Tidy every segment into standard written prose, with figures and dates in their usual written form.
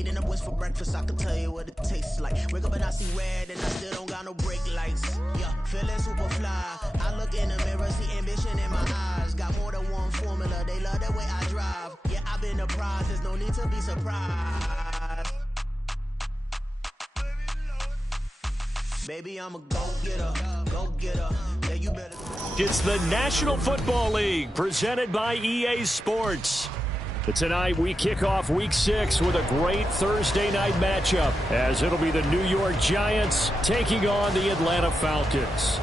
eating up what's for breakfast, I can tell you what it tastes like. Wake up and I see red and I still don't got no brake lights. Yeah, feeling super fly. I look in the mirror, see ambition in my eyes. Got more than one formula, they love the way I drive. Yeah, I've been a prize, there's no need to be surprised. Baby, I'm a go-getter, go-getter. Yeah, you better. It's the National Football League presented by EA Sports. Tonight we kick off Week 6 with a great Thursday night matchup, as it'll be the New York Giants taking on the Atlanta Falcons.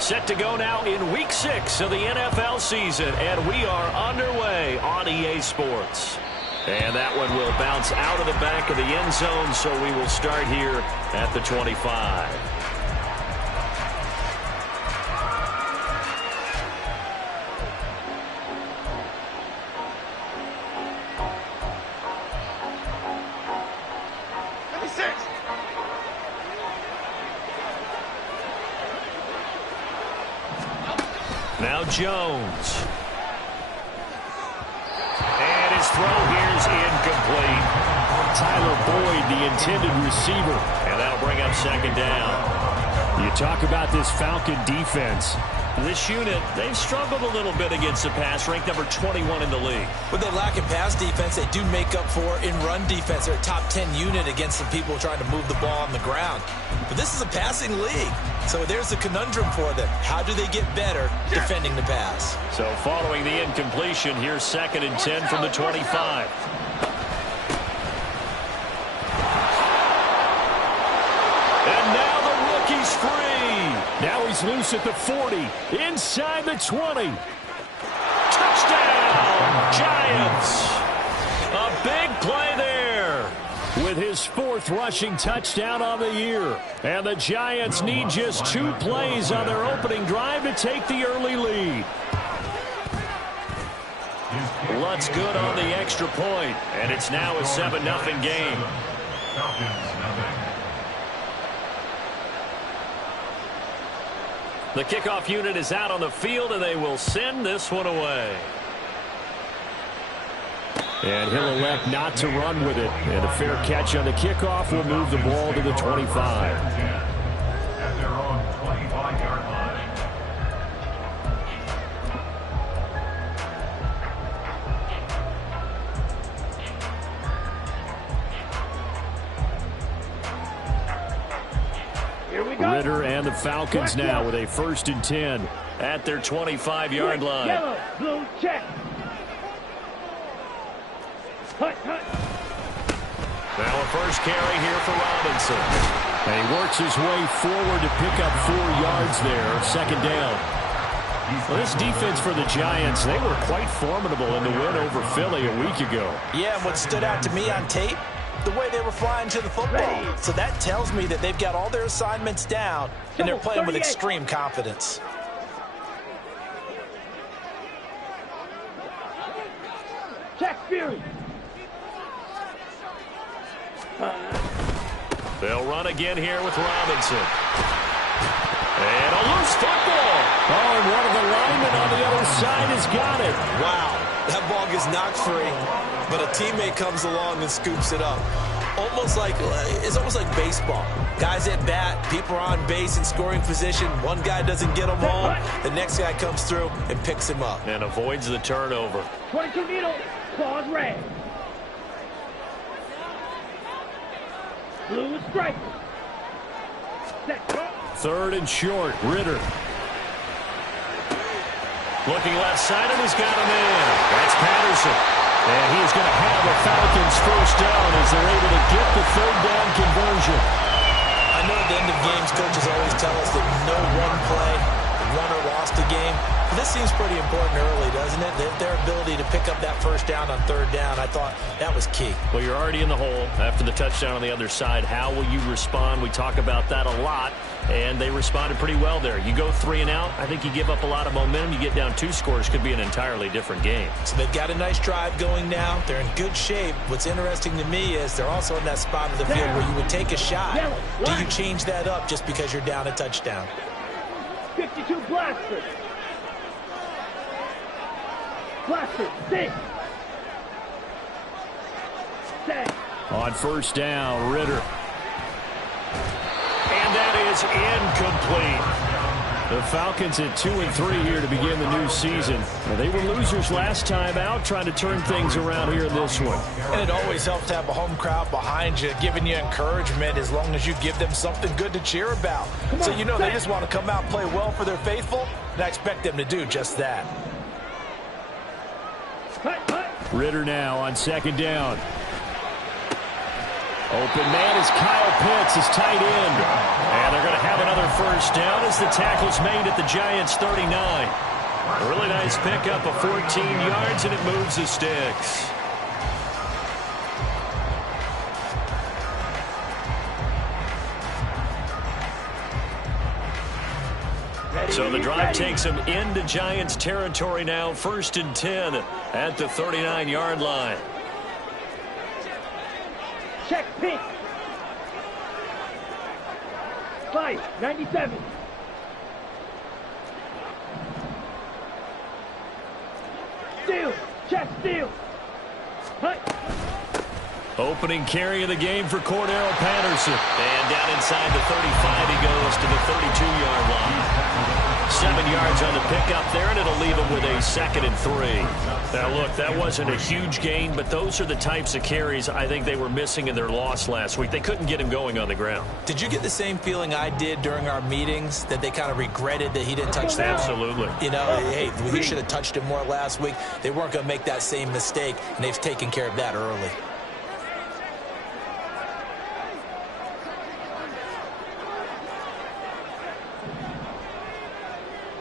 Set to go now in Week 6 of the NFL season, and we are underway on EA Sports. And that one will bounce out of the back of the end zone, so we will start here at the 25. Now Jones. And his throw here's incomplete. Tyler Boyd, the intended receiver. And that'll bring up second down. You talk about this Falcon defense. This unit, they've struggled a little bit against the pass, ranked number 21 in the league. With their lack of pass defense, they do make up for in run defense. They're a top 10 unit against some people trying to move the ball on the ground. But this is a passing league, so there's a conundrum for them. How do they get better defending the pass? So following the incompletion, here's 2nd and 10 from the 25. And now the rookie's free. Now he's loose at the 40, inside the 20. Touchdown, Giants. A big play there with his 4th rushing touchdown on the year. And the Giants need just 2 plays on their opening drive to take the early lead. Lutz good on the extra point, and it's now a 7-0 game. The kickoff unit is out on the field, and they will send this one away. And he'll elect not to run with it. And a fair catch on the kickoff will move the ball to the 25. At their own 25-yard line. Ritter and the Falcons now with a 1st and 10 at their 25-yard line. Yellow, blue, check. Hut. Now a first carry here for Robinson. And he works his way forward to pick up 4 yards there, 2nd down. Well, this defense for the Giants, they were quite formidable in the win over Philly a week ago. Yeah, and what stood out to me on tape, the way they were flying to the football. So that tells me that they've got all their assignments down, and they're playing with extreme confidence. Check Fury. They'll run again here with Robinson. And a loose football. Oh, and one of the linemen on the other side has got it. Wow, that ball gets knocked free, but a teammate comes along and scoops it up. It's almost like baseball. Guys at bat, people are on base in scoring position. One guy doesn't get him home. The next guy comes through and picks him up. And avoids the turnover. 22 needle, claws red. Blue strike. Set. 3rd and short, Ritter. Looking left side, and he's got him in. That's Patterson. And he's going to have the Falcons 1st down as they're able to get the 3rd down conversion. I know at the end of games, coaches always tell us that no one play, won or lost a game. This seems pretty important early, doesn't it? doesn't it? Their ability to pick up that first down on third down, I thought that was key. Well, you're already in the hole after the touchdown on the other side. How will you respond? We talk about that a lot, and they responded pretty well there. You go 3 and out, I think you give up a lot of momentum. You get down 2 scores, could be an entirely different game. So they've got a nice drive going now. They're in good shape. What's interesting to me is they're also in that spot of the field where you would take a shot. Do you change that up just because you're down a touchdown? 52 Blaster. Blaster, sit. Set. On first down, Ritter. And that is incomplete. The Falcons at 2-3 here to begin the new season. They were losers last time out, trying to turn things around here in this one. And it always helps to have a home crowd behind you, giving you encouragement as long as you give them something good to cheer about. So you know they just want to come out and play well for their faithful, and I expect them to do just that. Ritter now on second down. Open man is Kyle Pitts, his tight end. And they're going to have another first down as the tackle's made at the Giants' 39. A really nice pickup of 14 yards, and it moves the sticks. So the drive takes them into Giants territory now. 1st and 10 at the 39-yard line. Check pitch. 5, 97. Steal. Check steal. Hut. Opening carry of the game for Cordero Patterson. And down inside the 35 he goes to the 32-yard line. 7 yards on the pickup there, and it'll leave him with a 2nd and 3. Now, look, that wasn't a huge gain, but those are the types of carries I think they were missing in their loss last week. They couldn't get him going on the ground. Did you get the same feeling I did during our meetings, that they kind of regretted that he didn't touch that? Absolutely. You know, hey, we should have touched him more last week. They weren't going to make that same mistake, and they've taken care of that early.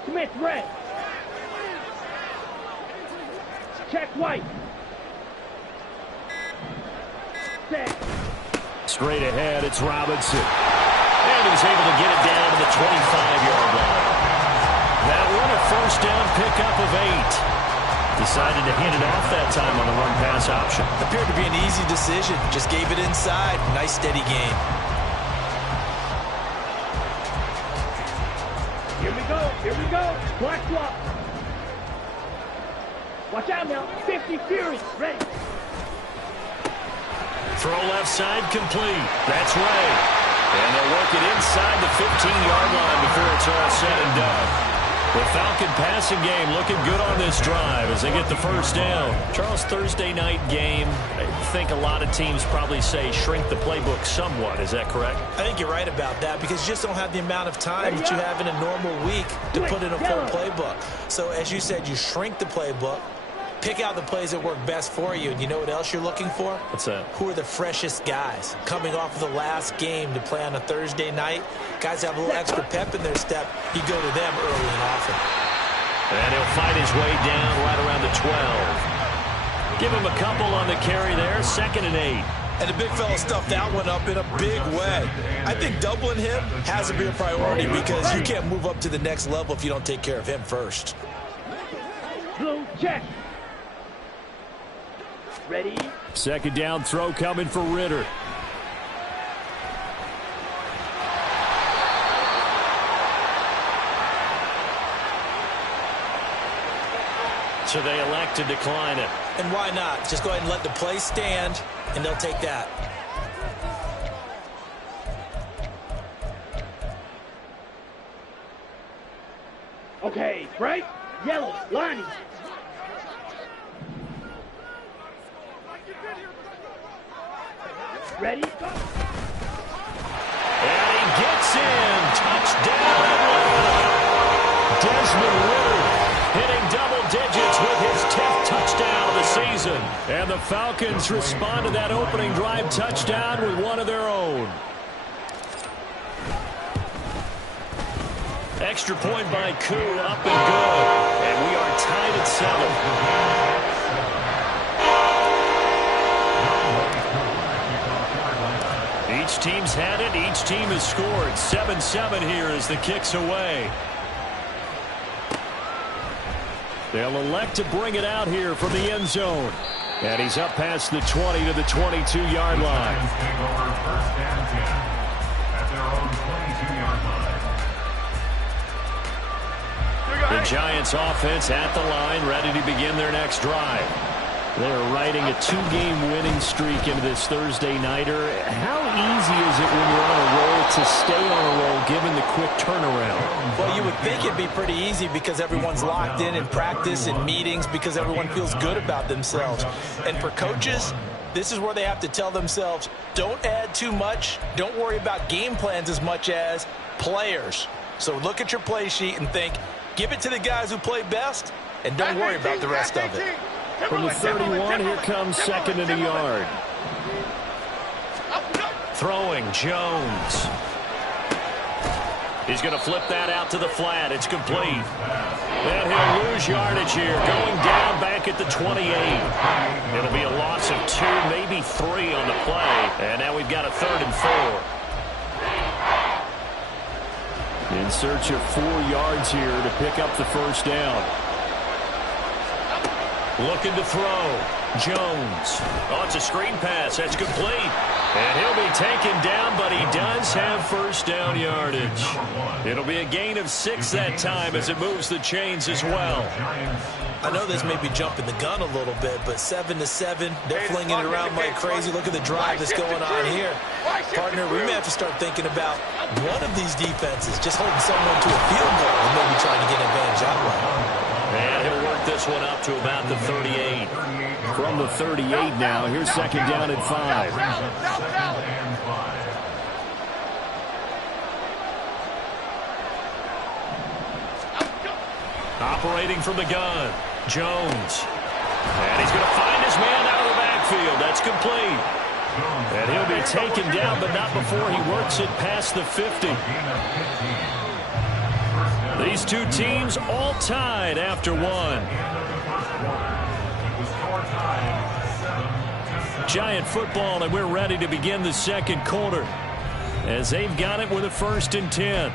Smith red. Check white. Set. Straight ahead, it's Robinson. And he's able to get it down to the 25-yard line. That one a first down pickup of 8. Decided to hand it off that time on the run-pass option. Appeared to be an easy decision. Just gave it inside. Nice, steady game. Here we go. Here we go. Black swap. Watch out now. 50 Fury. Ready. Throw left side complete. That's Ray. And they'll work it inside the 15-yard line before it's all said and done. The Falcon passing game looking good on this drive as they get the first down. Charles, Thursday night game, I think a lot of teams probably say shrink the playbook somewhat. Is that correct? I think you're right about that because you just don't have the amount of time that you have in a normal week to put in a full playbook. So as you said, you shrink the playbook, pick out the plays that work best for you, and you know what else you're looking for? What's that? Who are the freshest guys coming off of the last game to play on a Thursday night? Guys have a little extra pep in their step. You go to them early and often. And he'll fight his way down right around the 12. Give him a couple on the carry there. 2nd and 8. And the big fella stuffed that one up in a big way. I think doubling him has to be a priority because you can't move up to the next level if you don't take care of him first. Blue check. Ready. 2nd down throw coming for Ritter. So they elect to decline it. And why not? Just go ahead and let the play stand, and they'll take that. Okay, bright, yellow, Lonnie. Ready? Go. And he gets in. Touchdown, Atlanta. Desmond Ritter hitting double digits with his 10th touchdown of the season. And the Falcons respond to that opening drive touchdown with one of their own. Extra point by Koo, up and good. And we are tied at 7. Each team's had it. Each team has scored. 7-7 here as the kick's away. They'll elect to bring it out here from the end zone. And he's up past the 20 to the 22-yard line. The Giants offense at the line, ready to begin their next drive. They're riding a 2-game winning streak into this Thursday nighter. How easy is it when you're on a roll to stay on a roll given the quick turnaround? Well, you would think it'd be pretty easy because everyone's locked in practice and meetings because everyone feels good about themselves. And for coaches, this is where they have to tell themselves, don't add too much. Don't worry about game plans as much as players. So look at your play sheet and think, give it to the guys who play best, and don't worry about the rest of it. From the 31, here comes second and a yard. Throwing, Jones. He's going to flip that out to the flat. It's complete. And he'll lose yardage here. Going down back at the 28. It'll be a loss of 2, maybe 3 on the play. And now we've got a 3rd and 4. In search of 4 yards here to pick up the first down. Looking to throw. Jones. Oh, it's a screen pass. That's complete. And he'll be taken down, but he does have first down yardage. It'll be a gain of 6 that time as it moves the chains as well. I know this may be jumping the gun a little bit, but 7-7, they're flinging it around like crazy. Look at the drive that's going on here. Partner, we may have to start thinking about one of these defenses just holding someone to a field goal and maybe trying to get advantage that way. And he'll work this one up to about the 38. From the 38 now, here's second down at 5. Operating from the gun, Jones. And he's going to find his man out of the backfield. That's complete. And he'll be taken down, but not before he works it past the 50. These two teams all tied after 1. Giant football, and we're ready to begin the second quarter as they've got it with a 1st and 10.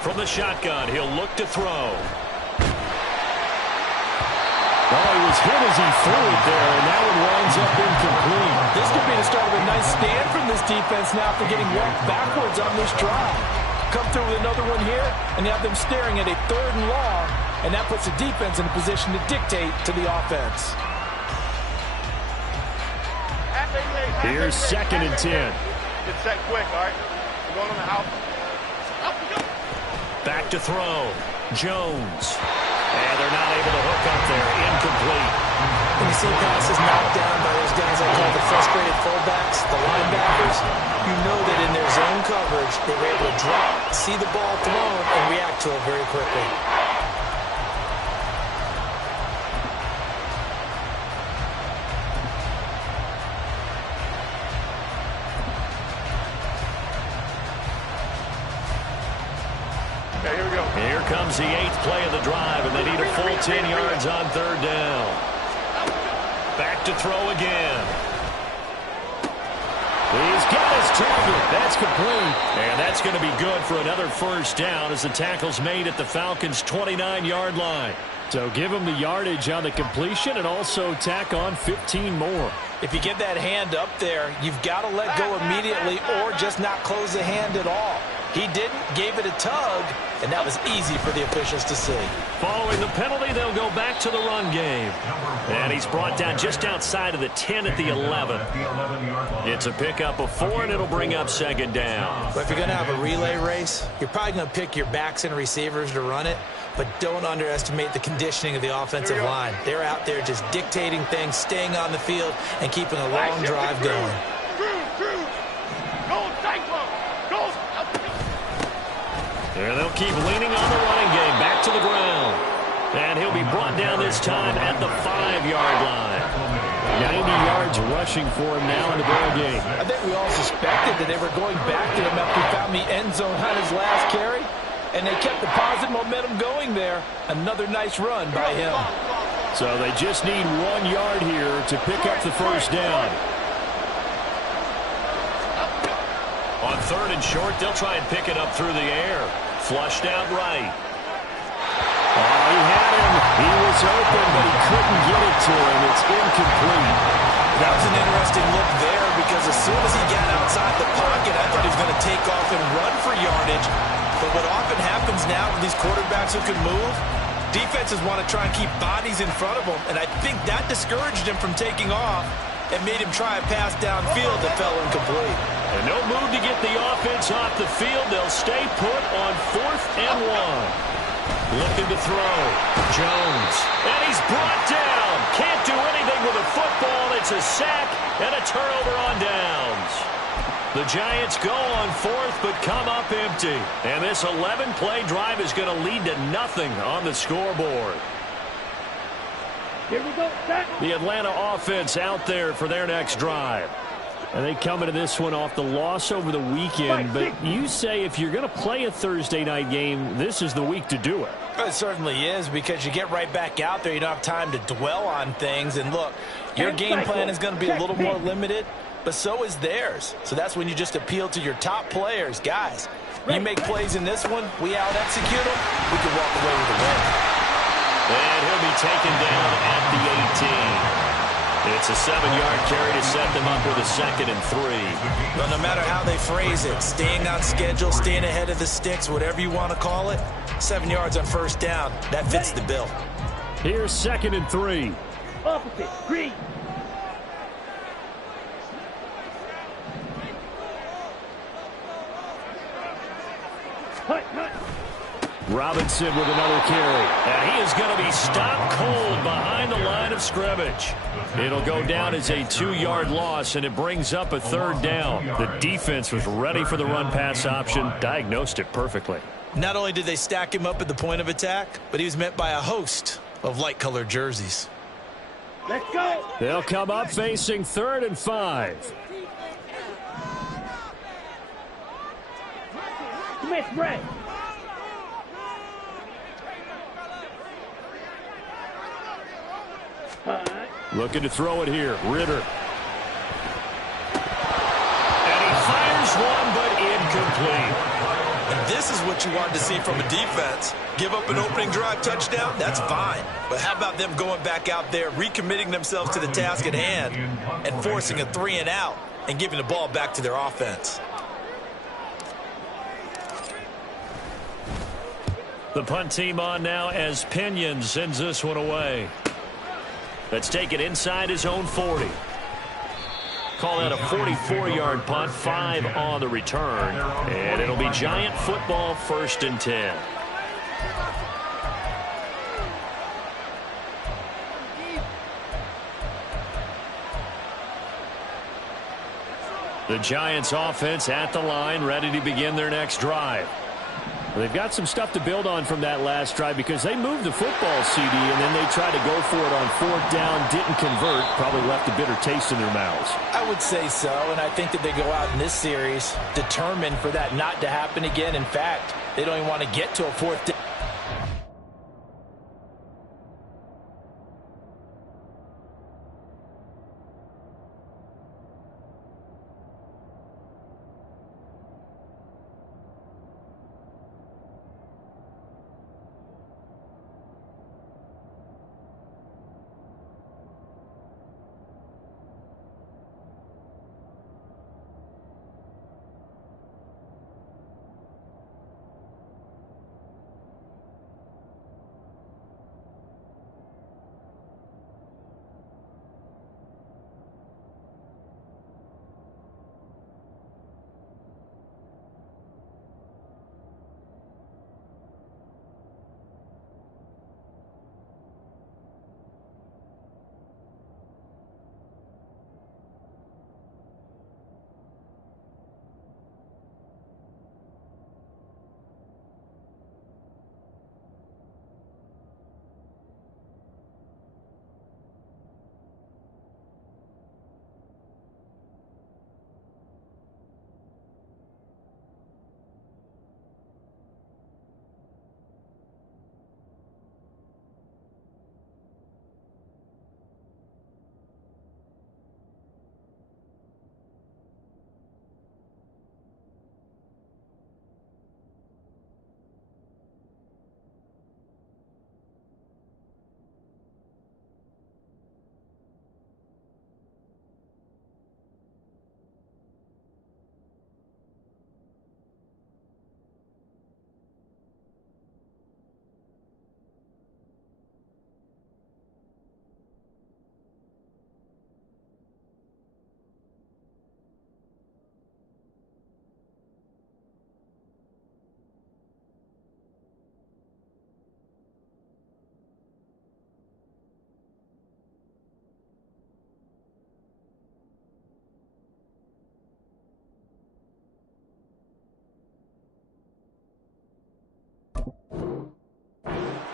From the shotgun, he'll look to throw. Oh, he was hit as he threw it there, and that one winds up incomplete. This could be the start of a nice stand from this defense now after getting walked backwards on this drive. Come through with another one here, and you have them staring at a 3rd and long, and that puts the defense in a position to dictate to the offense. Here's 2nd and 10. Get set quick, all right? We're going on the house. Back to throw. Jones. And they're not able to hook up there. Incomplete. When you see passes knocked down by those guys I call the frustrated fullbacks, the linebackers, you know that in their zone coverage, they were able to drop, see the ball thrown, and react to it very quickly. Here comes the 8th play of the drive, and they need a full 10 yards on 3rd down. Back to throw again. He's got his target. That's complete. And that's going to be good for another first down as the tackle's made at the Falcons' 29-yard line. So give him the yardage on the completion and also tack on 15 more. If you get that hand up there, you've got to let go immediately or just not close the hand at all. He didn't, gave it a tug, and that was easy for the officials to see. Following the penalty, they'll go back to the run game. And he's brought down just outside of the 10 at the 11. It's a pickup of 4, and it'll bring up 2nd down. But if you're going to have a relay race, you're probably going to pick your backs and receivers to run it, but don't underestimate the conditioning of the offensive line. They're out there just dictating things, staying on the field, and keeping a long drive going. And they'll keep leaning on the running game. Back to the ground. And he'll be brought down this time at the 5-yard line. 90 yards rushing for him now in the ball game. I think we all suspected that they were going back to him after he found the end zone on his last carry. And they kept the positive momentum going there. Another nice run by him. So they just need 1 yard here to pick up the first down. On 3rd and short, they'll try and pick it up through the air. Flushed out right. Oh, he had him. He was open, but he couldn't get it to him. It's incomplete. That was an interesting look there because as soon as he got outside the pocket, I thought he was going to take off and run for yardage. But what often happens now with these quarterbacks who can move, defenses want to try and keep bodies in front of them, and I think that discouraged him from taking off and made him try a pass downfield that fell incomplete. And no move to get the offense off the field. They'll stay put on 4th and 1. Looking to throw. Jones. And he's brought down. Can't do anything with a football. It's a sack and a turnover on downs. The Giants go on 4th but come up empty. And this 11-play drive is going to lead to nothing on the scoreboard. Here we go, set. The Atlanta offense out there for their next drive. And they come into this one off the loss over the weekend. But you say if you're going to play a Thursday night game, this is the week to do it. It certainly is because you get right back out there. You don't have time to dwell on things. And look, your game plan is going to be a little more limited, but so is theirs. So that's when you just appeal to your top players. Guys, you make plays in this one, we out-execute them, we can walk away with a win. And he'll be taken down at the 18. It's a 7-yard carry to set them up with a 2nd and 3. Well, no matter how they phrase it, staying on schedule, staying ahead of the sticks, whatever you want to call it, 7 yards on 1st down, that fits the bill. Here's 2nd and 3. Opposite, green. Hut, hut. Robinson with another carry. And he is going to be stopped cold behind the line of scrimmage. It'll go down as a 2-yard loss, and it brings up a 3rd down. The defense was ready for the run-pass option, diagnosed it perfectly. Not only did they stack him up at the point of attack, but he was met by a host of light-colored jerseys. Let's go. They'll come up facing 3rd and 5. Smith, Ray. Looking to throw it here. Ritter. And he fires one, but incomplete. And this is what you wanted to see from a defense. Give up an opening drive touchdown, that's fine. But how about them going back out there, recommitting themselves to the task at hand, and forcing a 3-and-out and giving the ball back to their offense. The punt team on now as Pinion sends this one away. Let's take it inside his own 40. Call that a 44-yard punt, 5 on the return. And it'll be Giant football, 1st and 10. The Giants offense at the line, ready to begin their next drive. They've got some stuff to build on from that last drive because they moved the football, CD, and then they tried to go for it on 4th down, didn't convert, probably left a bitter taste in their mouths. I would say so, and I think that they go out in this series determined for that not to happen again. In fact, they don't even want to get to a 4th down.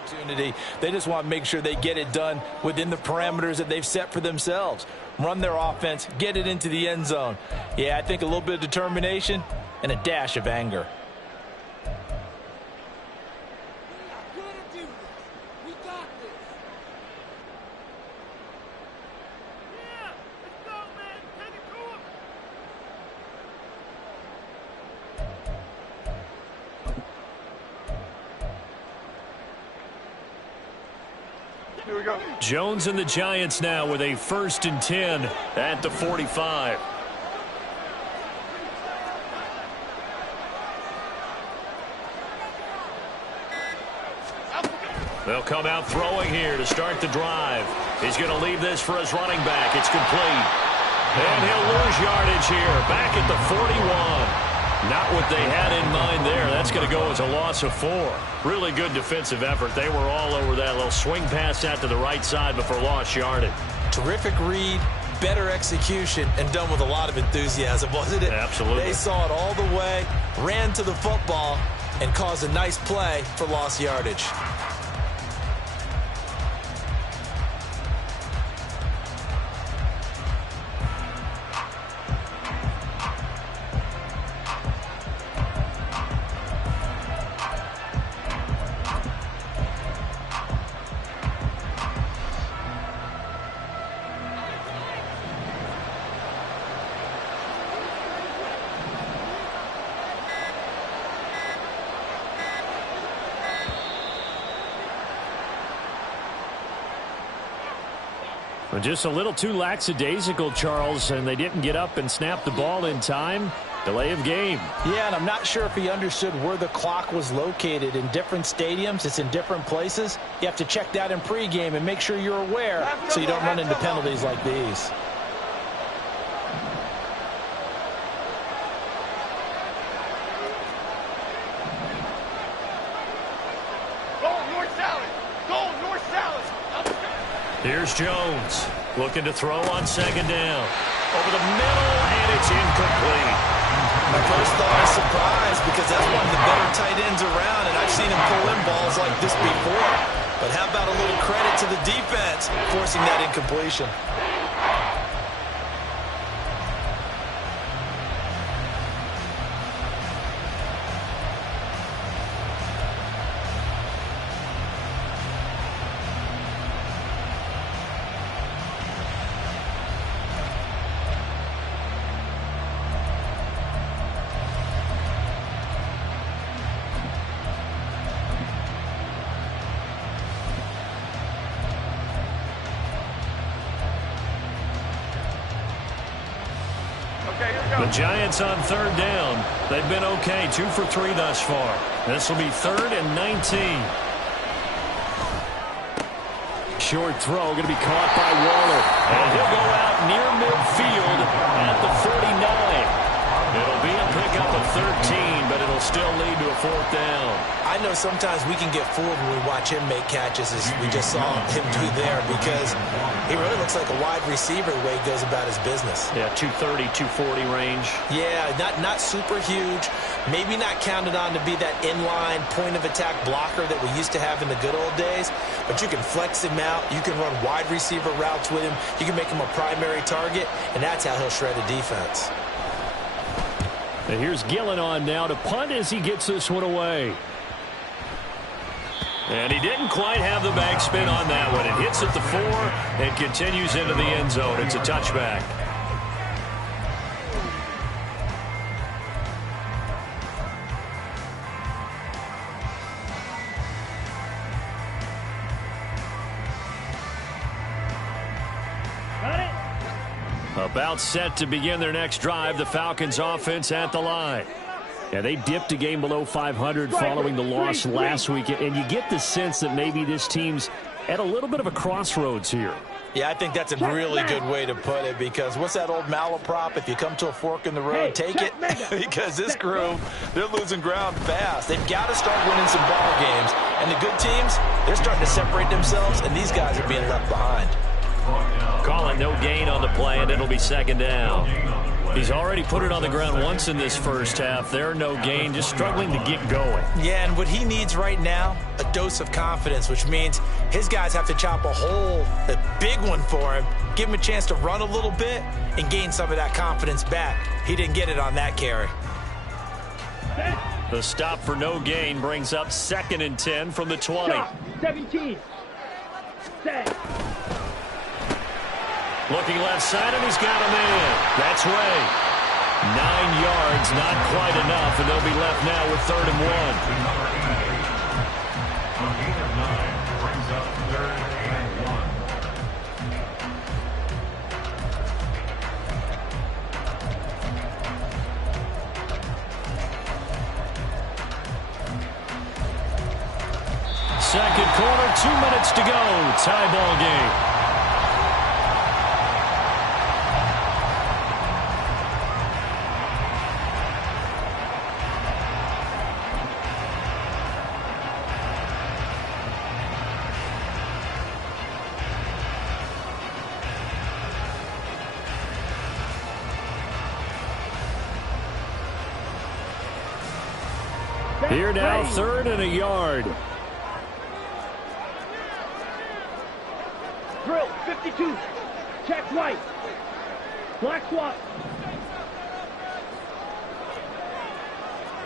opportunity. They just want to make sure they get it done within the parameters that they've set for themselves. Run their offense, get it into the end zone. Yeah, I think a little bit of determination and a dash of anger. Here we go. Jones and the Giants now with a 1st and 10 at the 45. They'll come out throwing here to start the drive. He's going to leave this for his running back. It's complete. And he'll lose yardage here. Back at the 41. Not what they had in mind there. That's going to go as a loss of 4. Really good defensive effort. They were all over that little swing pass out to the right side before lost yardage. Terrific read, better execution, and done with a lot of enthusiasm, wasn't it? Absolutely. They saw it all the way, ran to the football, and caused a nice play for lost yardage. Just a little too lackadaisical, Charles, and they didn't get up and snap the ball in time. Delay of game. Yeah, and I'm not sure if he understood where the clock was located. In different stadiums, it's in different places. You have to check that in pregame and make sure you're aware so you don't run into penalties like these. Here's Jones looking to throw on 2nd down. Over the middle, and it's incomplete. My first thought is surprise because that's one of the better tight ends around, and I've seen him pull in balls like this before. But how about a little credit to the defense forcing that incompletion? The Giants on 3rd down. They've been okay, 2 for 3 thus far. This will be 3rd and 19. Short throw going to be caught by Waller. And he'll go out near midfield at the 49. It'll be a pickup of 13, but it'll still lead to a 4th down. I know sometimes we can get fooled when we watch him make catches, as we just saw him do there, because he really looks like a wide receiver the way he goes about his business. Yeah, 230, 240 range. Yeah, not super huge. Maybe not counted on to be that inline point-of-attack blocker that we used to have in the good old days, but you can flex him out. You can run wide receiver routes with him. You can make him a primary target, and that's how he'll shred a defense. And here's Gillen on now to punt as he gets this one away. And he didn't quite have the backspin on that one. It hits at the 4 and continues into the end zone. It's a touchback. About set to begin their next drive. The Falcons offense at the line. Yeah, they dipped a game below 500 following the loss last week. And you get the sense that maybe this team's at a little bit of a crossroads here. Yeah, I think that's a really good way to put it, because what's that old malaprop? If you come to a fork in the road, take it. Because this crew, they're losing ground fast. They've got to start winning some ball games. And the good teams, they're starting to separate themselves, and these guys are being left behind. Calling no gain on the play, and it'll be 2nd down. He's already put it on the ground once in this first half. There, no gain, just struggling to get going. Yeah, and what he needs right now, a dose of confidence, which means his guys have to chop a hole, a big one for him, give him a chance to run a little bit and gain some of that confidence back. He didn't get it on that carry. The stop for no gain brings up 2nd and 10 from the 20. Stop. 17. Set. Looking left side, and he's got him in. That's Ray. 9 yards, not quite enough, and they'll be left now with 3rd and 1. A gain of 9 brings up 3rd and 1. Second quarter, 2 minutes to go. Tie ball game. Here now, 3rd and a yard. Drill. 52. Check right. Black swap.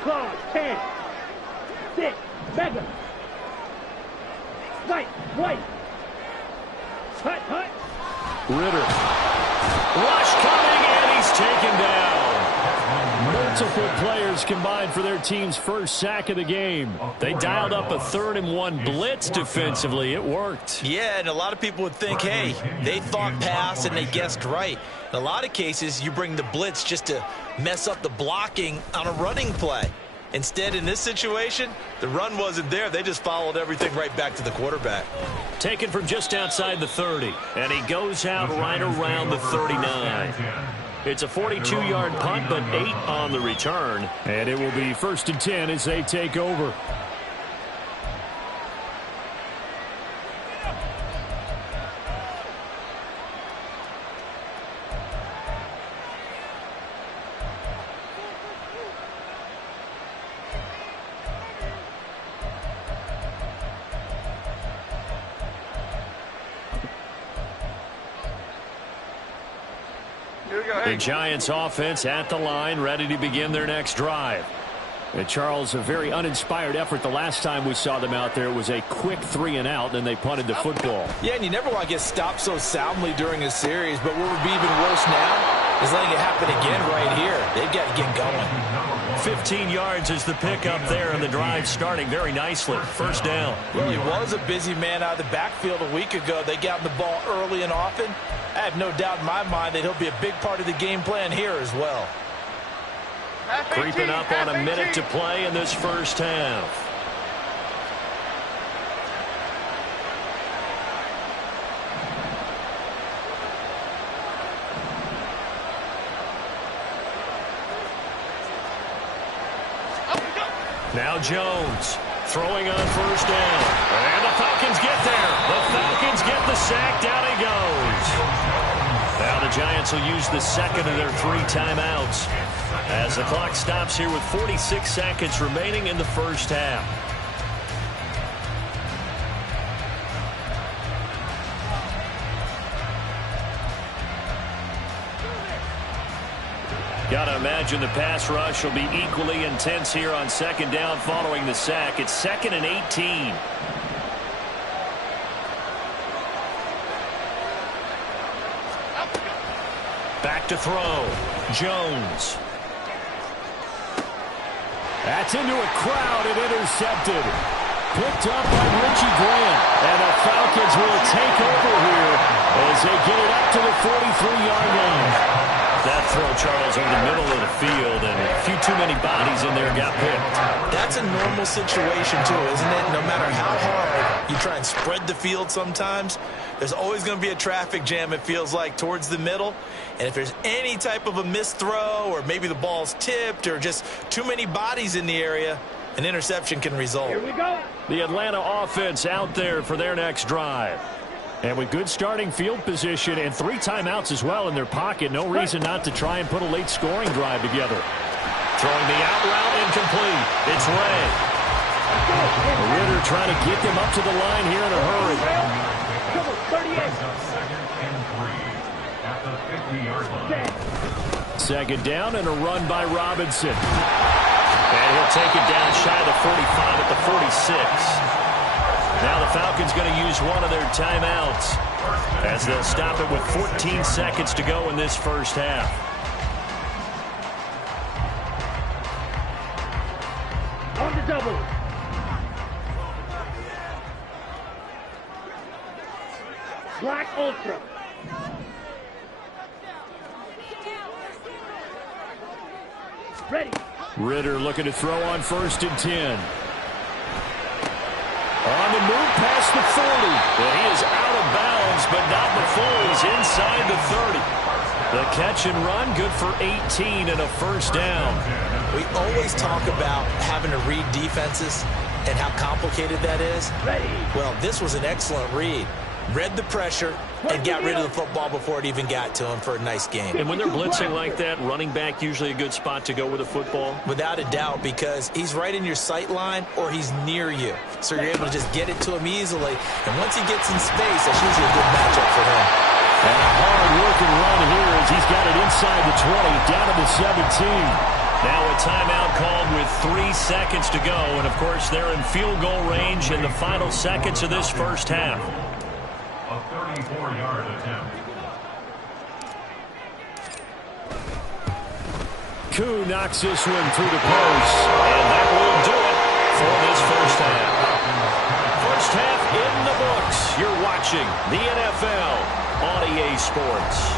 Cloud. 10. 6. Mega. White. White. Hut. Hut. Ritter. Rush coming, and he's taken down. Multiple players combined for their team's first sack of the game. They dialed up a 3rd and 1 blitz defensively. It worked. Yeah, and a lot of people would think, hey, they thought pass and they guessed right. In a lot of cases, you bring the blitz just to mess up the blocking on a running play. Instead, in this situation, the run wasn't there. They just followed everything right back to the quarterback. Taken from just outside the 30, and he goes out right around the 39. It's a 42-yard punt, but 8 on the return. And it will be 1st and 10 as they take over. The Giants offense at the line, ready to begin their next drive. And Charles, a very uninspired effort the last time we saw them out there. It was a quick 3 and out, and then they punted the football. Yeah, and you never want to get stopped so soundly during a series, but what would be even worse now is letting it happen again right here. They've got to get going. 15 yards is the pickup there, and the drive starting very nicely. 1st down. Well, he was a busy man out of the backfield a week ago. They got the ball early and often. I have no doubt in my mind that he'll be a big part of the game plan here as well. Creeping up on a minute to play in this first half. Now Jones throwing on 1st down. And the Falcons get there. The Falcons get the sack. Down he goes. Now the Giants will use the 2nd of their 3 timeouts as the clock stops here with 46 seconds remaining in the first half. Got to imagine the pass rush will be equally intense here on 2nd down following the sack. It's 2nd and 18. Back to throw. Jones. That's into a crowd and intercepted. Picked up by Richie Grant. And the Falcons will take over here as they get it up to the 43-yard line. That throw, Charles, over the middle of the field, and a few too many bodies in there got picked. That's a normal situation, too, isn't it? No matter how hard you try and spread the field sometimes, there's always going to be a traffic jam, it feels like, towards the middle. And if there's any type of a missed throw, or maybe the ball's tipped, or just too many bodies in the area, an interception can result. Here we go. The Atlanta offense out there for their next drive. And with good starting field position and 3 timeouts as well in their pocket, no reason not to try and put a late scoring drive together. Throwing the out route incomplete. It's Ray. Ritter trying to get them up to the line here in a hurry. Second down and a run by Robinson. And he'll take it down shy of the 45 at the 46. Now the Falcons going to use one of their timeouts as they'll stop it with 14 seconds to go in this first half. On the double. Black Ultra. Ready. Ritter looking to throw on 1st and 10. On the move past the 40. Well, he is out of bounds, but not before he's inside the 30. The catch and run, good for 18 and a first down. We always talk about having to read defenses and how complicated that is. Ready. Well, this was an excellent read. Read the pressure and got rid of the football before it even got to him for a nice game. And when they're blitzing like that, running back usually a good spot to go with a football? Without a doubt, because he's right in your sight line or he's near you. So you're able to just get it to him easily. And once he gets in space, that's usually a good matchup for him. And a hard-working run here as he's got it inside the 20, down to the 17. Now a timeout called with 3 seconds to go. And, of course, they're in field goal range in the final seconds of this first half. A 34-yard attempt. Koo knocks this one through the post. And that will do it for this first half. First half in the books. You're watching the NFL on EA Sports.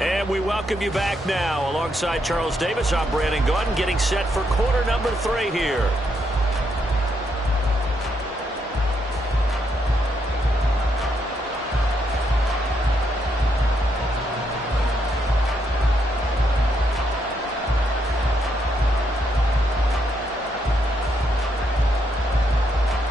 And we welcome you back now. Alongside Charles Davis, I'm Brandon Gaudin, getting set for quarter number 3 here.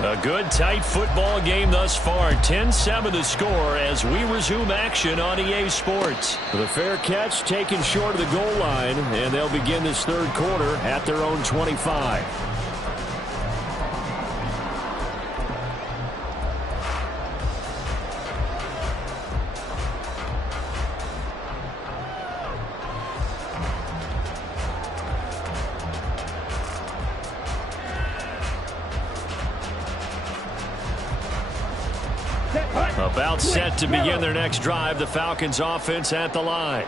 A good, tight football game thus far. 10-7 the score as we resume action on EA Sports. The fair catch taken short of the goal line, and they'll begin this third quarter at their own 25. About set to begin their next drive. The Falcons offense at the line.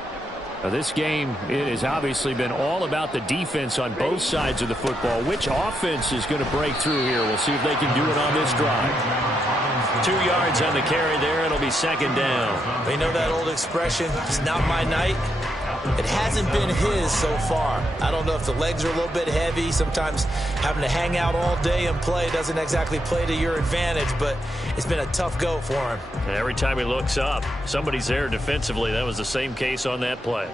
Now, this game, it has obviously been all about the defense on both sides of the football. Which offense is going to break through here? We'll see if they can do it on this drive. 2 yards on the carry there. It'll be second down. You know that old expression, it's not my night? It hasn't been his so far. I don't know if the legs are a little bit heavy. Sometimes having to hang out all day and play doesn't exactly play to your advantage, but it's been a tough go for him. And every time he looks up, somebody's there defensively. That was the same case on that play.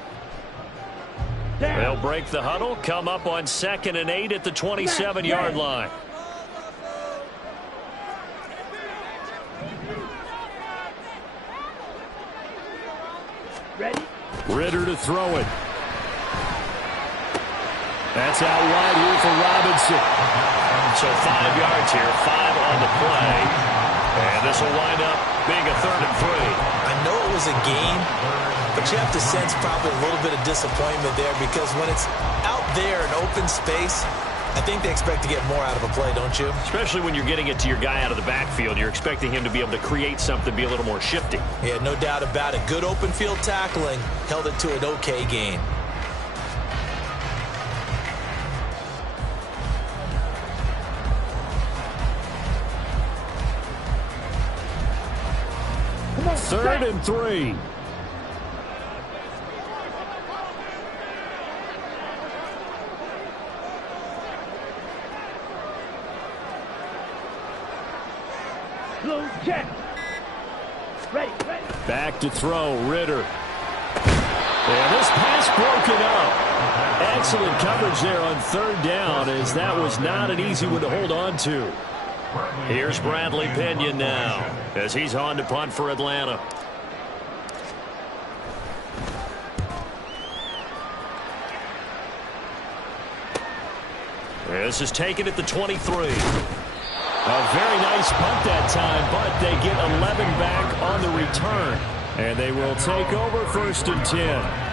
They'll break the huddle, come up on 2nd and 8 at the 27-yard line. Ready. Ritter to throw it. That's out wide here for Robinson. So 5 yards here, 5 on the play. And this will wind up being a 3rd and 3. I know it was a game, but you have to sense probably a little bit of disappointment there because when it's out there in open space, I think they expect to get more out of a play, don't you? Especially when you're getting it to your guy out of the backfield. You're expecting him to be able to create something, be a little more shifty. Yeah, no doubt about it. Good open field tackling held it to an okay gain. Third and 3. Blue check. Ready. Back to throw, Ritter. And this pass broken up. Excellent coverage there on third down, as that was not an easy one to hold on to. Here's Bradley Pinion now, as he's on to punt for Atlanta. This is taken at the 23. A very nice punt that time, but they get 11 back on the return. And they will take over 1st and 10.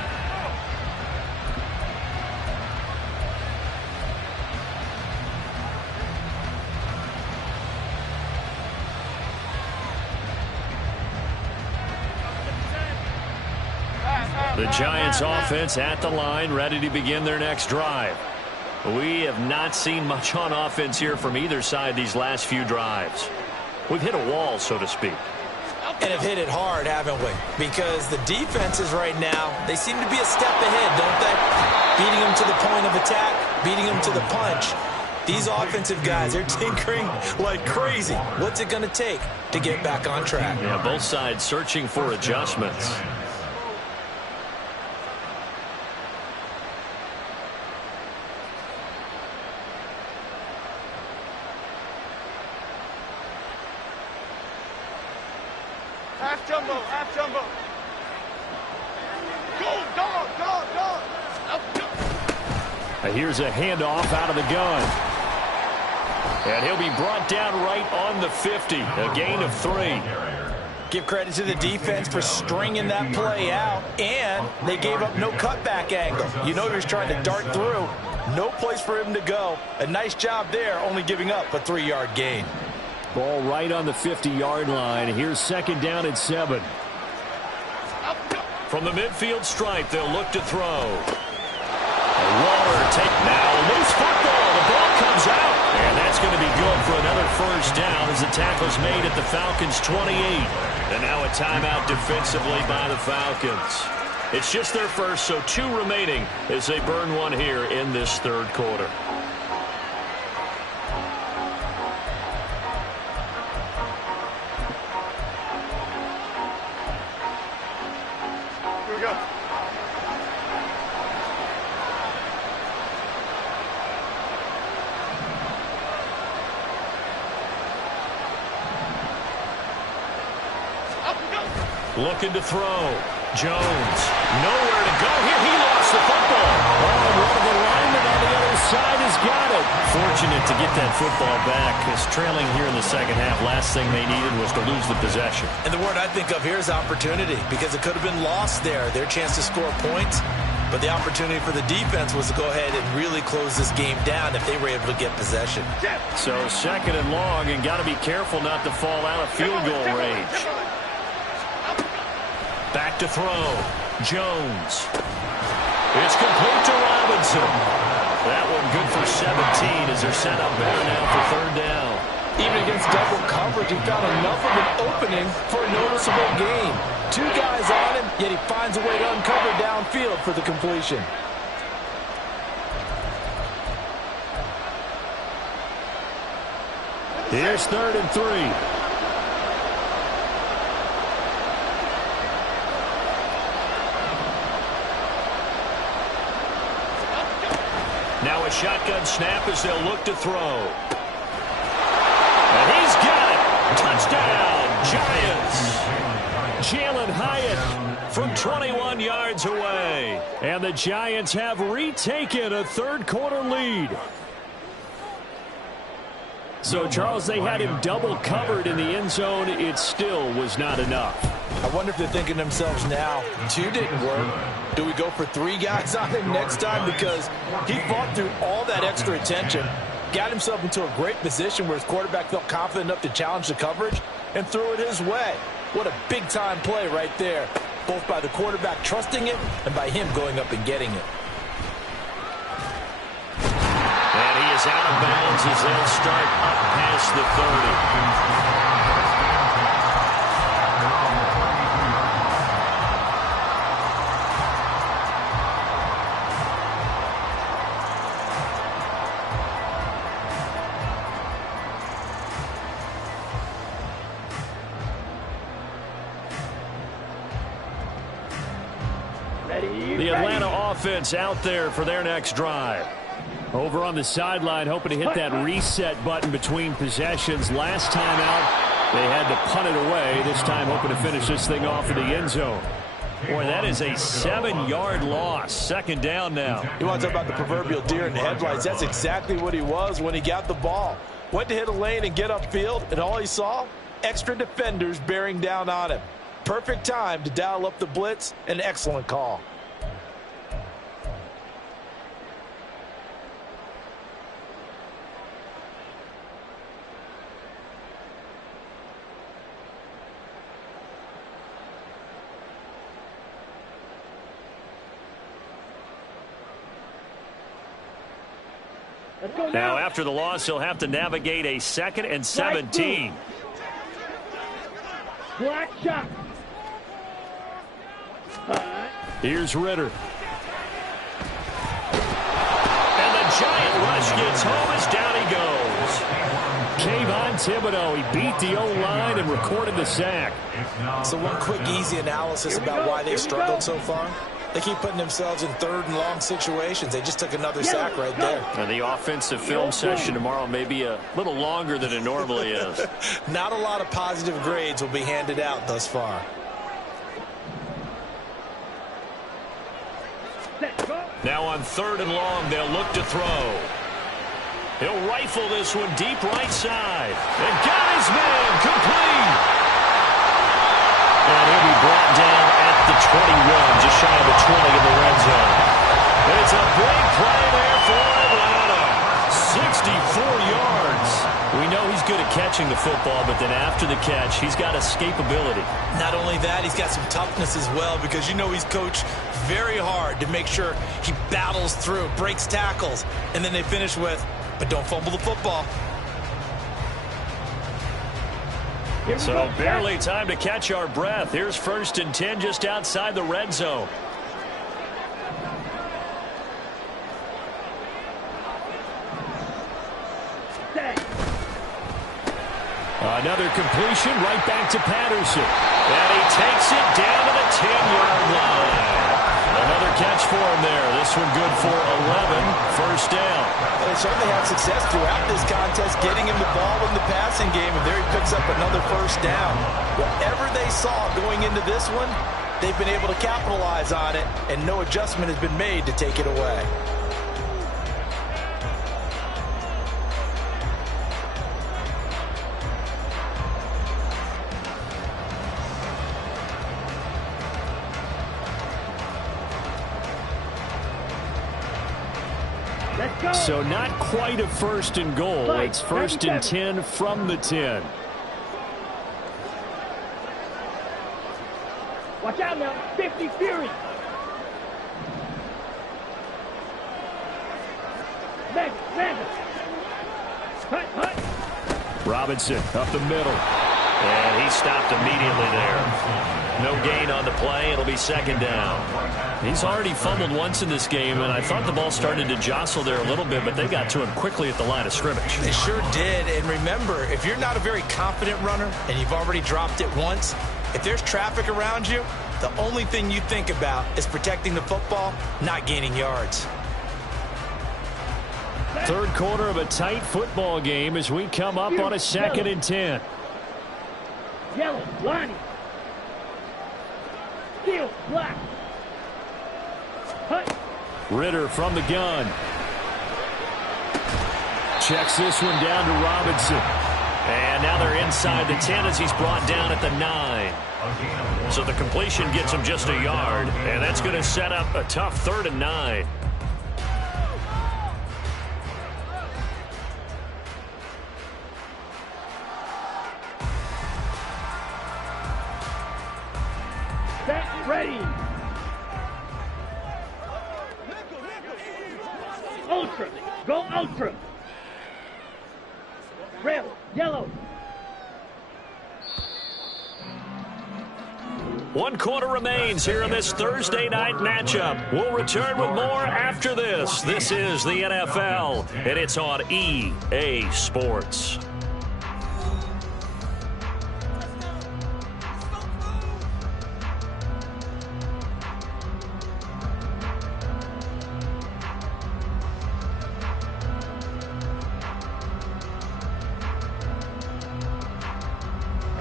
The Giants offense at the line, ready to begin their next drive. We have not seen much on offense here from either side these last few drives. We've hit a wall, so to speak. And have hit it hard, haven't we? Because the defenses right now, they seem to be a step ahead, don't they? Beating them to the point of attack, beating them to the punch. These offensive guys are tinkering like crazy. What's it going to take to get back on track? Yeah, both sides searching for adjustments. Half jumbo. Go. Here's a handoff out of the gun. And he'll be brought down right on the 50. A gain of 3. Give credit to the defense for stringing that play out, and they gave up no cutback angle. You know he was trying to dart through. No place for him to go. A nice job there, only giving up a 3-yard gain. Ball right on the 50-yard line. Here's 2nd down and 7. From the midfield stripe, they'll look to throw. Waller take now. Loose football. The ball comes out. And that's going to be good for another 1st down as the tackle's made at the Falcons' 28. And now a timeout defensively by the Falcons. It's just their first, so 2 remaining as they burn one here in this 3rd quarter. Looking to throw. Jones. Nowhere to go here. He lost the football. Oh, and one of the linemen on the other side has got it. Fortunate to get that football back. It's trailing here in the 2nd half. Last thing they needed was to lose the possession. And the word I think of here is opportunity, because it could have been lost there. Their chance to score points. But the opportunity for the defense was to go ahead and really close this game down if they were able to get possession. So 2nd and long, and got to be careful not to fall out of field goal range. Back to throw. Jones. It's complete to Robinson. That one good for 17 as they're set up better now for 3rd down. Even against double coverage, he found enough of an opening for a noticeable gain. 2 guys on him, yet he finds a way to uncover downfield for the completion. Here's 3rd and 3. Now a shotgun snap as they'll look to throw. And he's got it. Touchdown, Giants. Jalen Hyatt from 21 yards away. And the Giants have retaken a 3rd quarter lead. So, Charles, they had him double covered in the end zone. It still was not enough. I wonder if they're thinking to themselves now, 2 didn't work. Do we go for 3 guys on him next time? Because he fought through all that extra attention, got himself into a great position where his quarterback felt confident enough to challenge the coverage and threw it his way. What a big-time play right there, both by the quarterback trusting it and by him going up and getting it. And he is out of bounds as they'll start up past the 30. The Atlanta offense out there for their next drive. Over on the sideline, hoping to hit that reset button between possessions. Last time out, they had to punt it away. This time, hoping to finish this thing off in the end zone. Boy, that is a 7-yard loss. Second down now. You want to talk about the proverbial deer in the headlights? That's exactly what he was when he got the ball. Went to hit a lane and get upfield, and all he saw? Extra defenders bearing down on him. Perfect time to dial up the blitz. An excellent call. Now, after the loss, he'll have to navigate a 2nd and 17. Black shot. Here's Ritter. And the giant rush gets home as down he goes. Kayvon Thibodeau, he beat the O-line and recorded the sack. So one quick, easy analysis about why they've struggled so far. They keep putting themselves in 3rd and long situations. They just took another sack right there. And the offensive film session tomorrow may be a little longer than it normally is. Not a lot of positive grades will be handed out thus far. Now on 3rd and long, they'll look to throw. He'll rifle this one deep right side. And got his man complete. And he'll be brought down at the 21, just shy of the 20 in the red zone. It's a big play there for Atlanta. 64 yards. We know he's good at catching the football, but then after the catch, he's got escapability. Not only that, he's got some toughness as well, because you know he's coached very hard to make sure he battles through, breaks tackles, and then they finish with, but don't fumble the football. So barely time to catch our breath. Here's 1st and 10 just outside the red zone. Another completion right back to Patterson. And he takes it down to the 10-yard line. Another catch for him there. This one good for 11. First down. They certainly had success throughout this contest, getting him the ball in the passing game, and there he picks up another first down. Whatever they saw going into this one, they've been able to capitalize on it, and no adjustment has been made to take it away. So not quite a 1st and goal. It's 1st and 10 from the 10. Watch out now. 50 Fury. Robinson up the middle. And he stopped immediately there. No gain on the play. It'll be 2nd down. He's already fumbled once in this game, and I thought the ball started to jostle there a little bit, but they got to him quickly at the line of scrimmage. They sure did. And remember, if you're not a very confident runner and you've already dropped it once, if there's traffic around you, the only thing you think about is protecting the football, not gaining yards. 3rd quarter of a tight football game as we come up on a 2nd and 10. Yellow, Lonnie. Steel, black. Hut. Ritter from the gun. Checks this one down to Robinson. And now they're inside the 10 as he's brought down at the 9. So the completion gets him just a yard, and that's going to set up a tough 3rd and 9. Set, ready. Ultra. Go ultra. Red, yellow. 1 quarter remains here in this Thursday night matchup. We'll return with more after this. This is the NFL, and it's on EA Sports.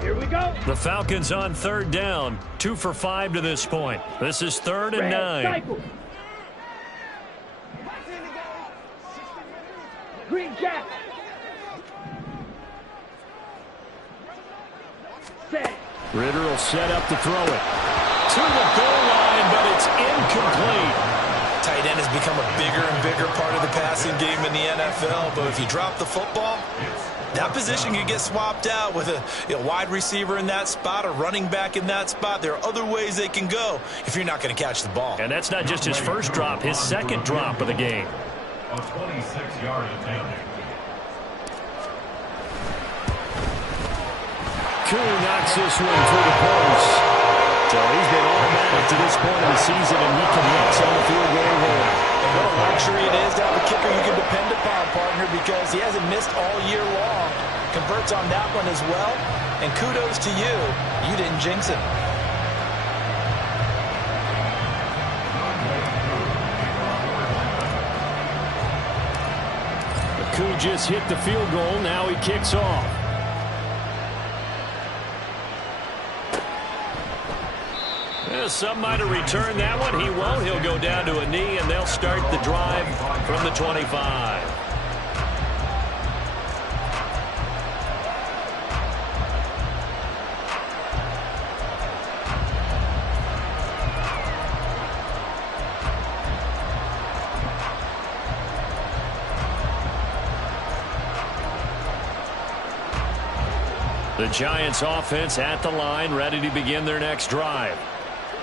Here we go. The Falcons on third down. 2 for 5 to this point. This is 3rd and 9. Cycle. Green jacket. Set. Ritter will set up to throw it. To the goal line, but it's incomplete. Tight end has become a bigger and bigger part of the passing game in the NFL, but if you drop the football, that position can get swapped out with a wide receiver in that spot, a running back in that spot. There are other ways they can go if you're not going to catch the ball. And that's not just his first drop, his second drop of the game. A 26-yard attempt. Koo knocks this one through the post. So he's been automatic to this point of the season, and he connects on the field goal line. And what a luxury it is to have a kicker you can depend upon, partner, because he hasn't missed all year long. Converts on that one as well. And kudos to you. You didn't jinx it. Koo just hit the field goal. Now he kicks off. Some might have returned that one. He won't. He'll go down to a knee, and they'll start the drive from the 25. The Giants offense at the line, ready to begin their next drive.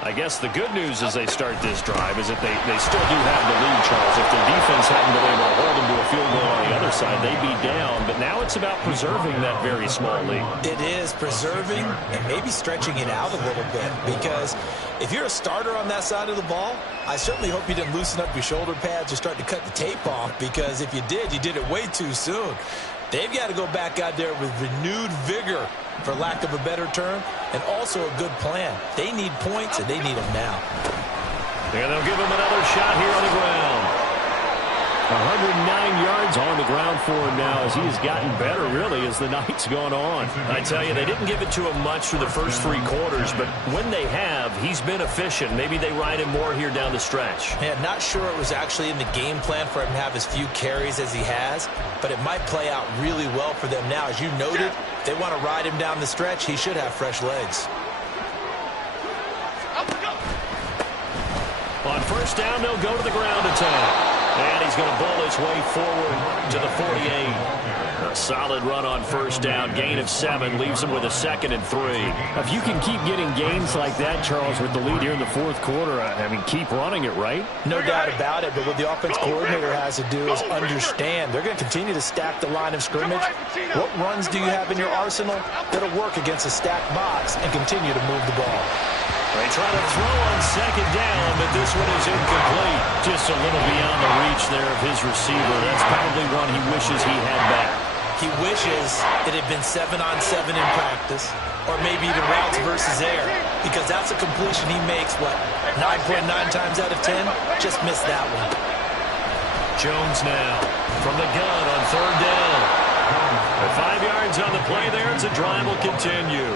I guess the good news as they start this drive is that they still do have the lead, Charles. If their defense hadn't been able to hold them to a field goal on the other side, they'd be down. But now it's about preserving that very small lead. It is preserving and maybe stretching it out a little bit, because if you're a starter on that side of the ball, I certainly hope you didn't loosen up your shoulder pads or start to cut the tape off, because if you did it way too soon. They've got to go back out there with renewed vigor, for lack of a better term, and also a good plan. They need points, and they need them now. And they'll give him another shot here on the ground. 109 yards on the ground for him now as he has gotten better, really, as the night's gone on. I tell you, they didn't give it to him much through the first 3 quarters, but when they have, he's been efficient. Maybe they ride him more here down the stretch. Yeah, not sure it was actually in the game plan for him to have as few carries as he has, but it might play out really well for them now. As you noted, they want to ride him down the stretch. He should have fresh legs. On first down, they'll go to the ground attack. And he's going to bowl his way forward to the 48. A solid run on first down. Gain of 7 leaves him with a 2nd and 3. If you can keep getting gains like that, Charles, with the lead here in the 4th quarter, I mean, keep running it, right? No doubt about it, but what the offense coordinator has to do is understand they're going to continue to stack the line of scrimmage. What runs do you have in your arsenal that'll work against a stacked box and continue to move the ball? They try to throw on 2nd down, but this one is incomplete. Just a little beyond the reach there of his receiver. That's probably one he wishes he had back. He wishes it had been 7-on-7 in practice, or maybe even routes versus air, because that's a completion he makes, 9.9 times out of 10? Just missed that one. Jones now from the gun on 3rd down. At 5 yards on the play there, as the drive will continue.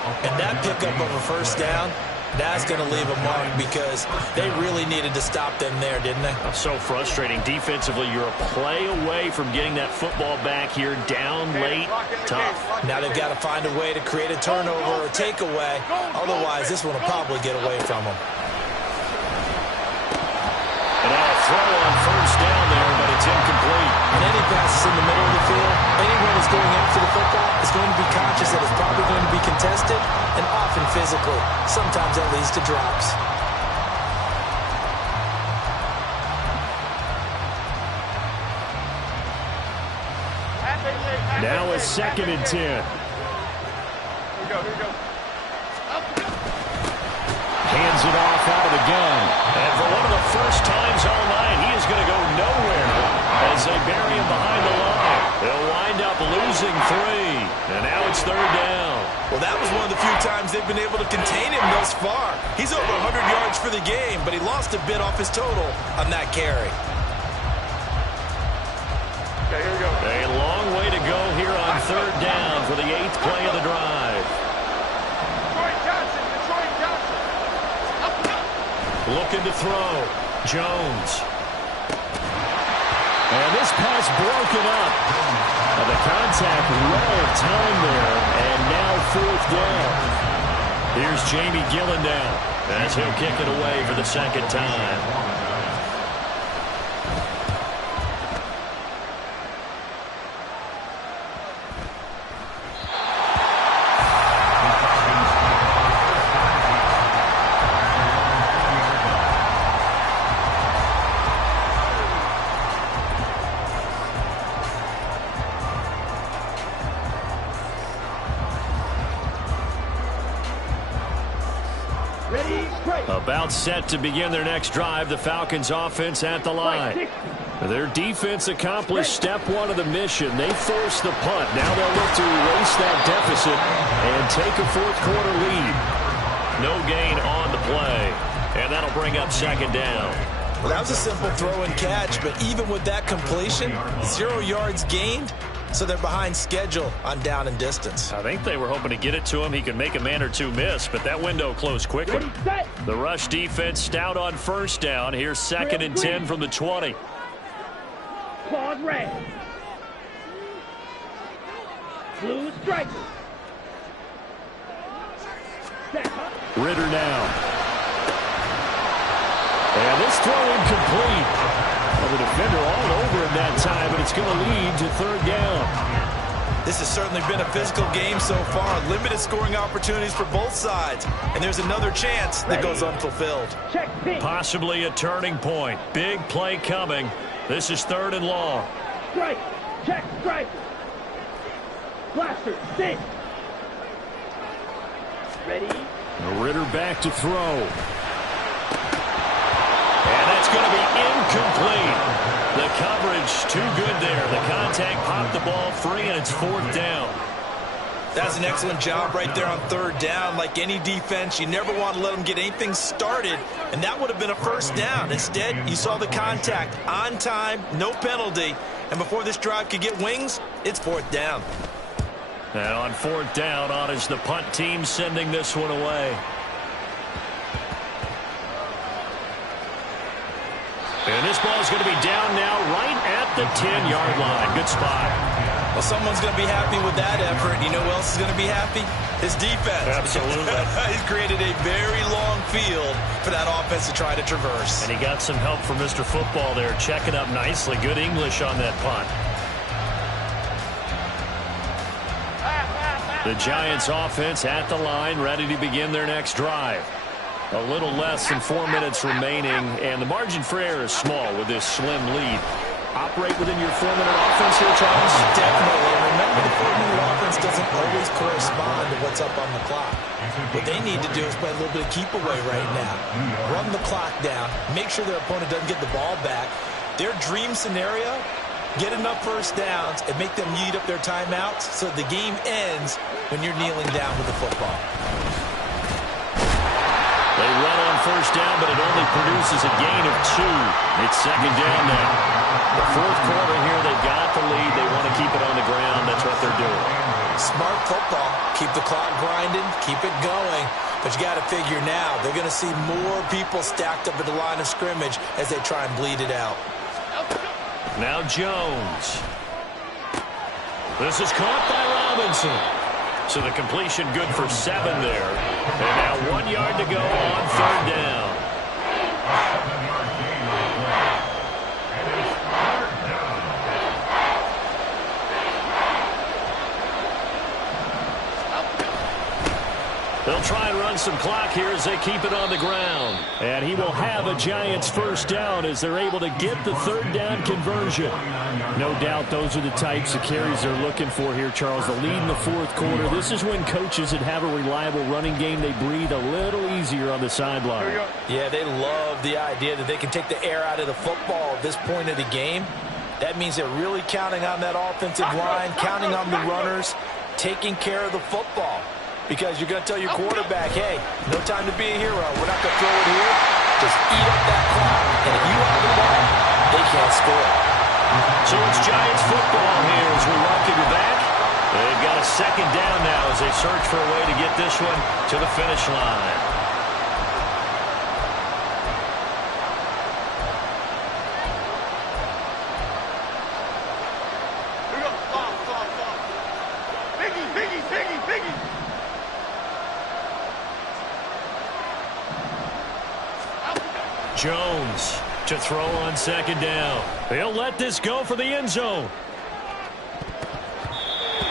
And that pickup of a first down, that's going to leave a mark, because they really needed to stop them there, didn't they? So frustrating. Defensively, you're a play away from getting that football back here, down late, tough. Now they've got to find a way to create a turnover or takeaway. Otherwise, this one will probably get away from them. And now a throw on first down there, but it's incomplete. On any passes in the middle of the field, anyone who's going after the football is going to be conscious that it's probably going to be contested, and often physically. Sometimes that leads to drops. Now a 2nd and 10. Here we go. Hands it off out of the gun. And for one of the first times all night, he is going to go nowhere as they bury him behind the line. They'll wind up losing 3. And now it's 3rd down. Well, that was one of the few times they've been able to contain him thus far. He's over 100 yards for the game, but he lost a bit off his total on that carry. Okay, here we go. A long way to go here on 3rd down for the 8th play of the drive. Looking to throw. Jones. And this pass broken up. The contact well of time there, and now 4th down. Here's Jamie Gillen down as he'll kick it away for the 2nd time. About set to begin their next drive, the Falcons offense at the line. Their defense accomplished step 1 of the mission. They forced the punt. Now they'll look to erase that deficit and take a 4th quarter lead. No gain on the play, and that'll bring up 2nd down. Well, that was a simple throw and catch, but even with that completion, 0 yards gained. So they're behind schedule on down and distance. I think they were hoping to get it to him. He could make a man or two miss, but that window closed quickly. The rush defense stout on 1st down. Here's 2nd and 10 from the 20. Claws red. Blue striker. Ritter now. And this throw incomplete. Well, the defender all over him that time, but it's going to lead to 3rd down. This has certainly been a physical game so far. Limited scoring opportunities for both sides. And there's another chance that goes unfulfilled. Possibly a turning point. Big play coming. This is 3rd and long. Strike. Check strike. Blaster. Sit. Ready. Ritter back to throw. And that's going to be incomplete. The coverage too good there. The contact popped the ball free, and it's 4th down. That's an excellent job right there on 3rd down. Like any defense, you never want to let them get anything started, and that would have been a 1st down. Instead, you saw the contact on time, no penalty, and before this drive could get wings, it's 4th down. And on 4th down, on is the punt team sending this one away. And this ball is going to be down now right at the 10-yard line. Good spot. Well, someone's going to be happy with that effort. You know who else is going to be happy? His defense. Absolutely. He's created a very long field for that offense to try to traverse. And he got some help from Mr. Football there, checking up nicely. Good English on that punt. The Giants offense at the line, ready to begin their next drive. A little less than 4 minutes remaining, and the margin for error is small with this slim lead. Operate within your 4-minute offense here, Charles? Definitely. Remember, the 4-minute offense doesn't always correspond to what's up on the clock. What they need to do is play a little bit of keep away right now. Run the clock down. Make sure their opponent doesn't get the ball back. Their dream scenario, get enough 1st downs and make them eat up their timeouts so the game ends when you're kneeling down with the football. They run on 1st down, but it only produces a gain of 2. It's 2nd down now. The 4th quarter here, they've got the lead. They want to keep it on the ground. That's what they're doing. Smart football. Keep the clock grinding. Keep it going. But you got to figure now, they're going to see more people stacked up at the line of scrimmage as they try and bleed it out. Now Jones. This is caught by Robinson. So the completion good for 7 there. And now 1 yard to go on 3rd down. They'll try and run some clock here as they keep it on the ground. And he will have a Giants 1st down as they're able to get the 3rd down conversion. No doubt those are the types of carries they're looking for here, Charles. The lead in the 4th quarter. This is when coaches that have a reliable running game, they breathe a little easier on the sideline. Yeah, they love the idea that they can take the air out of the football at this point of the game. That means they're really counting on that offensive line, counting on the runners, taking care of the football. Because you're going to tell your quarterback, hey, no time to be a hero. We're not going to throw it here. Just eat up that clock. And if you have the ball, they can't score. So it's Giants football here as we welcome you back. They've got a 2nd down now as they search for a way to get this one to the finish line. Jones to throw on second down. He'll let this go for the end zone.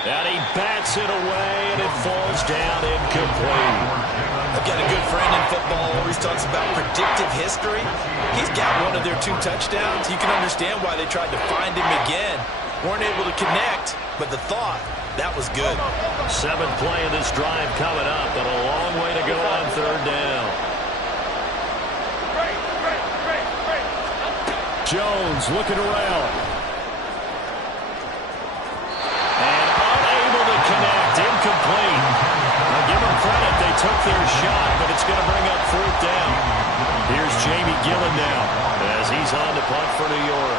And he bats it away, and it falls down incomplete. I've got a good friend in football who always talks about predictive history. He's got one of their 2 touchdowns. You can understand why they tried to find him again. Weren't able to connect, but the thought, that was good. 7th play of this drive coming up, but a long way to go on third down. Jones looking around. And unable to connect. Incomplete. Now give them credit. They took their shot, but it's going to bring up 4th down. Here's Jamie Gillen now as he's on to punt for New York.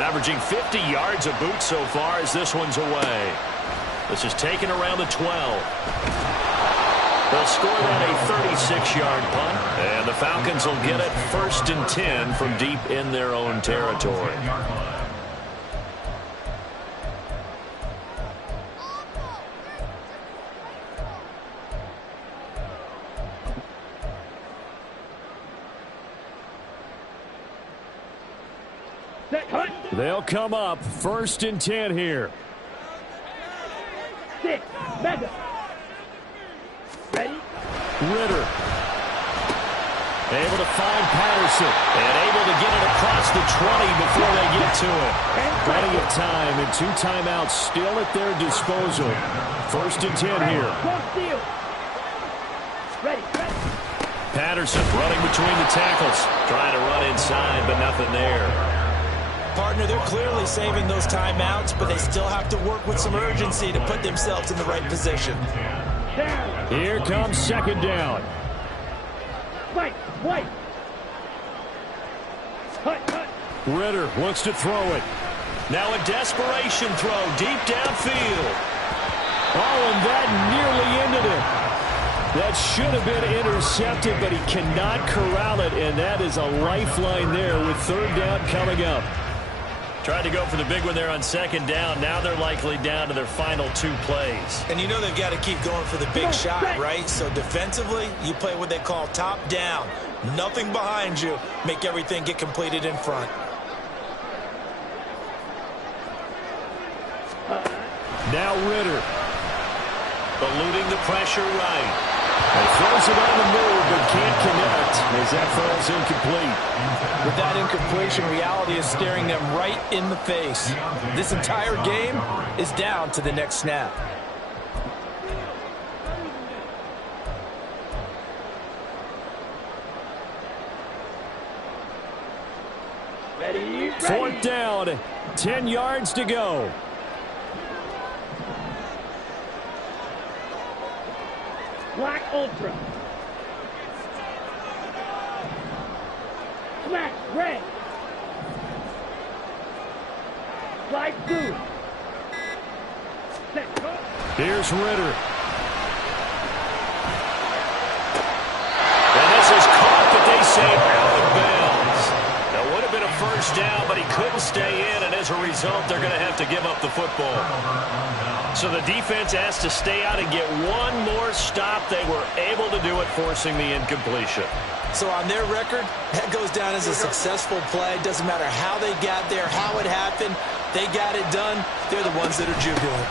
Averaging 50 yards a boot so far as this one's away. This is taken around the 12. They'll score that a 36-yard punt, and the Falcons will get it 1st and 10 from deep in their own territory. They'll come up 1st and 10 here. 6, Mega. Ready? Ritter. Able to find Patterson. And able to get it across the 20 before they get to it. Plenty of time and 2 timeouts still at their disposal. 1st and 10 here. Ready. Patterson running between the tackles. Trying to run inside, but nothing there. Partner, they're clearly saving those timeouts, but they still have to work with some urgency to put themselves in the right position. Here comes 2nd down. White. Cut. Ritter wants to throw it. Now a desperation throw deep downfield. Oh, and that nearly ended it. That should have been intercepted, but he cannot corral it, and that is a lifeline there with 3rd down coming up. Tried to go for the big one there on 2nd down. Now they're likely down to their final 2 plays. And you know they've got to keep going for the big shot, right? So defensively, you play what they call top down. Nothing behind you. Make everything get completed in front. Now Ritter. Eluding the pressure right. He throws it on the move, but can't connect as that falls incomplete. With that incompletion, reality is staring them right in the face. This entire game is down to the next snap. Ready. 4th down, 10 yards to go. Black Ultra. Black Red. Light Blue. Set. Go. Here's Ritter. And this is caught, but they say out of bounds. That would have been a 1st down, but he couldn't stay in, and as a result, they're going to have to give up the football. So the defense has to stay out and get one more stop. They were able to do it, forcing the incompletion. So on their record, that goes down as a successful play. Doesn't matter how they got there, how it happened. They got it done. They're the ones that are jubilant.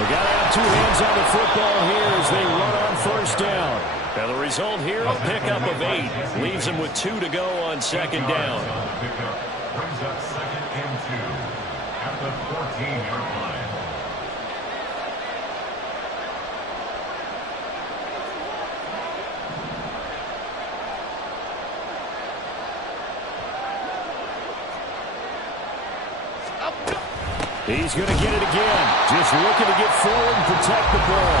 They got to have 2 hands on the football here as they run on 1st down. And the result here, a pickup of 8. Leaves them with 2 to go on 2nd down. Brings up 2nd and 2 at the 14-yard line. He's going to get it again. Just looking to get forward and protect the ball.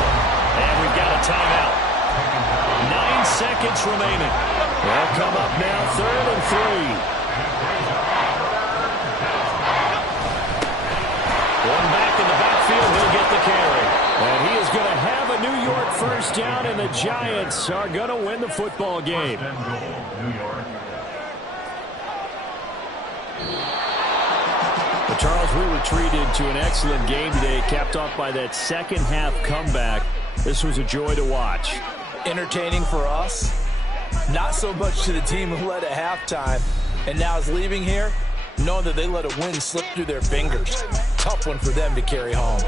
And we've got a timeout. 9 seconds remaining. They'll come up now, 3rd and 3. One back in the backfield, he'll get the carry. And he is going to have a New York 1st down, and the Giants are going to win the football game. The Charles, we were treated to an excellent game today, capped off by that second half comeback. This was a joy to watch. Entertaining for us, not so much to the team who led at halftime and now is leaving here knowing that they let a win slip through their fingers. Tough one for them to carry home.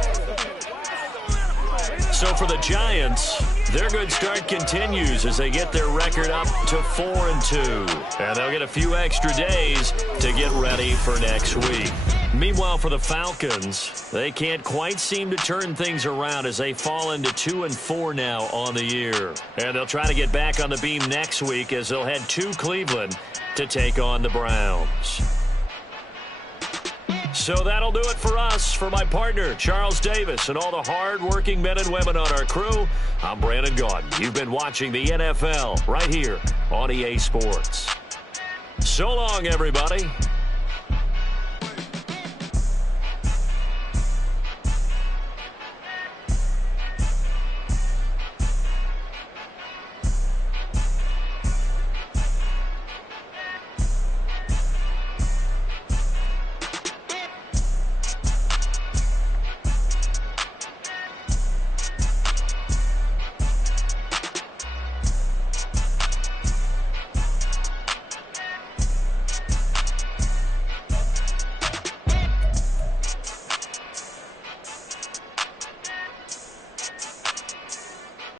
So for the Giants, their good start continues as they get their record up to 4-2. And they'll get a few extra days to get ready for next week. Meanwhile, for the Falcons, they can't quite seem to turn things around as they fall into 2-4 now on the year. And they'll try to get back on the beam next week as they'll head to Cleveland to take on the Browns. So that'll do it for us. For my partner, Charles Davis, and all the hard-working men and women on our crew, I'm Brandon Gaudin. You've been watching the NFL right here on EA Sports. So long, everybody.